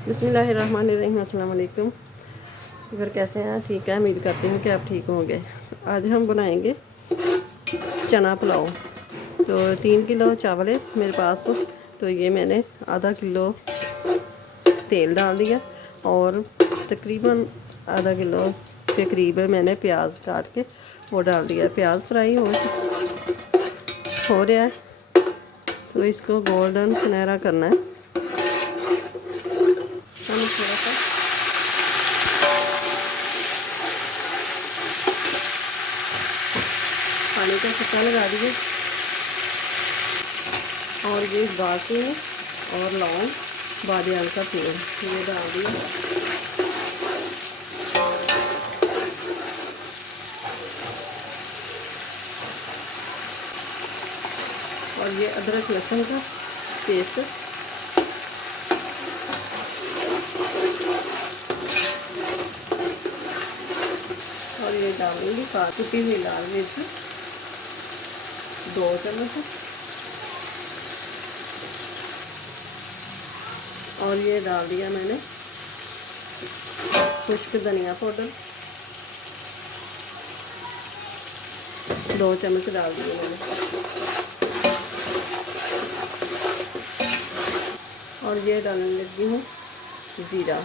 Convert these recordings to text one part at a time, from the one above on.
बिस्मिल्लाहिर्रहमानिर्रहीम। अस्सलाम वालेकुम। तो फिर कैसे हैं? ठीक है, उम्मीद करती हूँ कि आप ठीक होंगे। आज हम बनाएंगे चना पुलाव। तो 3 किलो चावल है मेरे पास। तो ये मैंने आधा किलो तेल डाल दिया और तकरीबन आधा किलो के करीब मैंने प्याज काट के वो डाल दिया। प्याज फ्राई हो रहा है, तो इसको गोल्डन सुनहरा करना है। हम थोड़ा सा पानी का छक्का लगा दिए और ये दालचीनी और लौंग, बादियान का तेल ये डाल दिया। और ये अदरक लहसुन का पेस्ट और ये डालूंगी कुटी हुई लाल मिर्च 2 चम्मच। और ये डाल दिया मैंने खुश्क धनिया पाउडर 2 चम्मच डाल दिए मैंने। और ये डालने लगी हूँ ज़ीरा,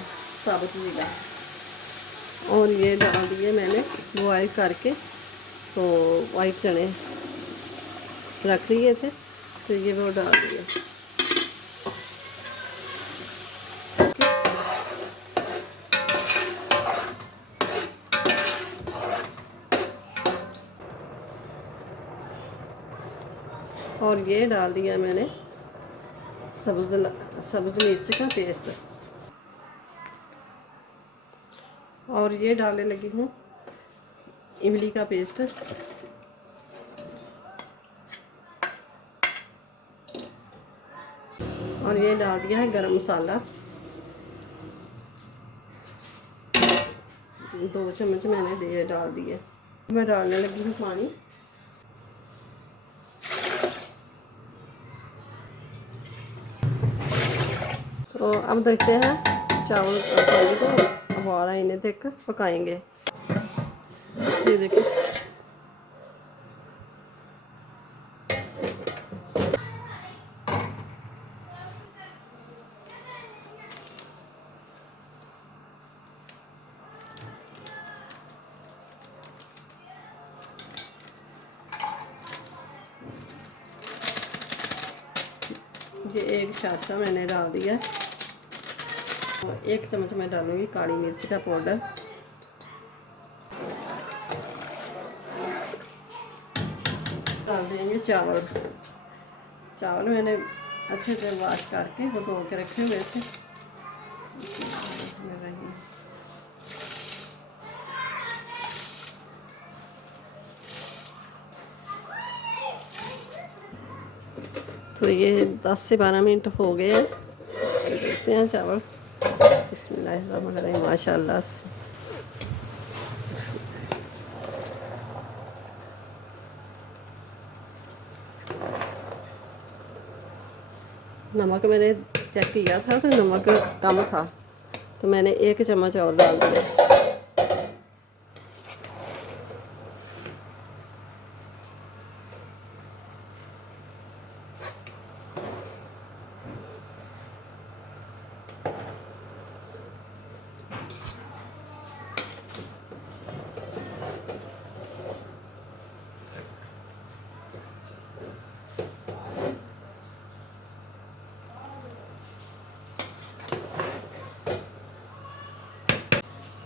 साबुत ज़ीरा। और ये डाल दिए मैंने बॉयल करके तो वाइट चने रख लिए थे, तो ये वो डाल दिए। और ये डाल दिया मैंने सब्ज़ मिर्च का पेस्ट। और ये डालने लगी हूँ इमली का पेस्ट। और ये डाल दिया है गरम मसाला 2 चम्मच मैंने डाल दिए। मैं डालने लगी हूँ पानी। तो अब देखते हैं चावल पानी को उबाल आने तक पकाएंगे। ये देखिए ये एक शाशा मैंने डाल दिया। और 1 चम्मच मैं डालूंगी काली मिर्च का पाउडर। डाल देंगे चावल। चावल मैंने अच्छे से वॉश करके वो धो के रखे हुए थे। तो ये 10 से 12 मिनट हो गए हैं। देखते हैं चावल। बिस्मिल्लाहिर्रहमानिर्रहीम। माशाल्लाह से नमक मैंने चेक किया था तो नमक कम था, तो मैंने 1 चम्मच और डाल दिया।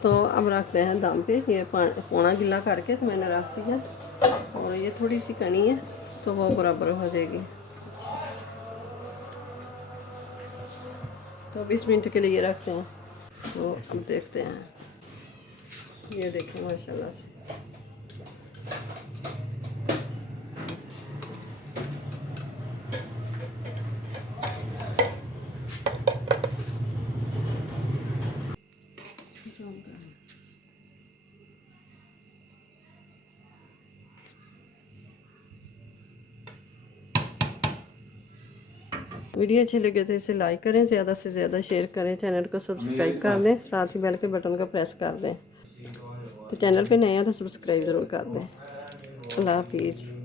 तो अब रखते हैं दम पे। ये पौना गिला करके तो मैंने रख दिया। और ये थोड़ी सी कनी है तो वो बराबर हो जाएगी। तो 20 मिनट के लिए रखते हैं। तो अब देखते हैं। ये देखें माशाल्लाह से वीडियो अच्छे लगे तो इसे लाइक करें, ज़्यादा से ज़्यादा शेयर करें, चैनल को सब्सक्राइब कर दें, साथ ही बेल के बटन को प्रेस कर दें। तो चैनल पे नए हैं तो सब्सक्राइब ज़रूर कर दें। अल्लाह हाफिज़।